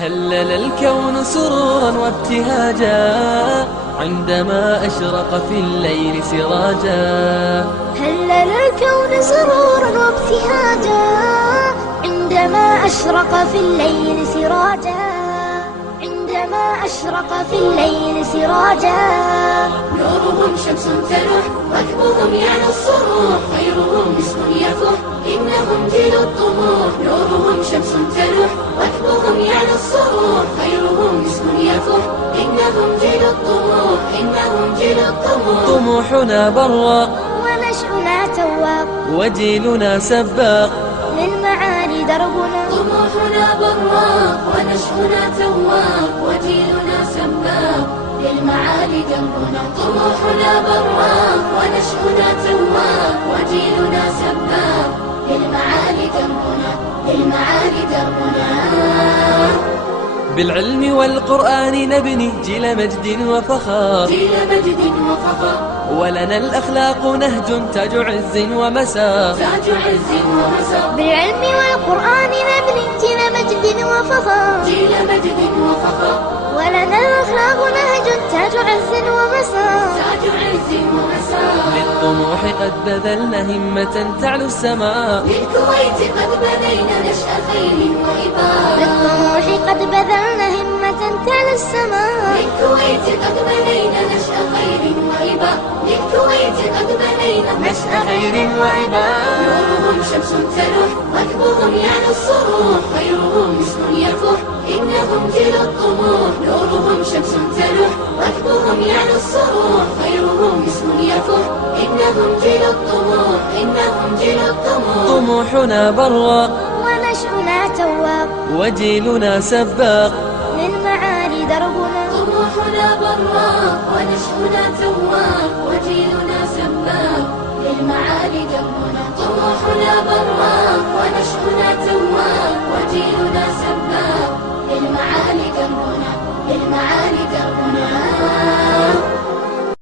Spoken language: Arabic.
هلل الكون سرورا وابتهاجا عندما أشرق في الليل سراجا. هلل الكون سرورا وابتهاجا عندما أشرق في الليل سراجا. عندما أشرق في الليل سراجا. نورهم شمس تلوح ركبهم يعلو الصروح خيرهم مسك يفوح إنهم جيل الطموح. نورهم شمس تلوح ركبهم يعلو الصروح خيرهم مسك يفوح إنهم جيل الطموح. إنهم جيل الطموح. طموحنا براق ونشأنا تواق وجيلنا سباق للمعالي دربنا. طموحنا براق ونشأنا تواق وجيلنا سباق للمعالي دربنا. طموحنا براق ونشأنا تواق وجيلنا سباق للمعالي دربنا. للمعالي دربنا. بالعلم والقرآن نبني جيل مجد وفخار. جيل مجد وفخار. ولنا الأخلاق نهج تاج عز ومسار. تاج عز ومسار. بالعلم والقرآن نبني جيل مجد وفخار. جيل مجد وفخار. ولنا الأخلاق نهج تاج عز ومسار. تاج عز ومسار. للطموح قد بذلنا همة تعلو السماء. للكويت قد بنينا نشأ خير وإباء. للطموح قد بذلنا همة تعلو السماء. للكويت قد بنينا نشأ خير وإباء. للكويت قد بنينا نشأ خير وإباء. نورهم شمس تلوح ركبهم يعلو الصروح خيرهم مسك يفوح إنهم جيل الطموح. نورهم شمس تلوح ركبهم يعلو الصروح خيرهم مسك يفوح إنهم جيل الطموح. إنهم جيل الطموح. طموحنا براق ونشأنا تواق وجيلنا سباق للمعالي دربنا. طموحنا براق ونشأنا تواق وجيلنا سباق للمعالي دربنا. طموحنا براق ونشأنا تواق وجيلنا سباق للمعالي دربنا. للمعالي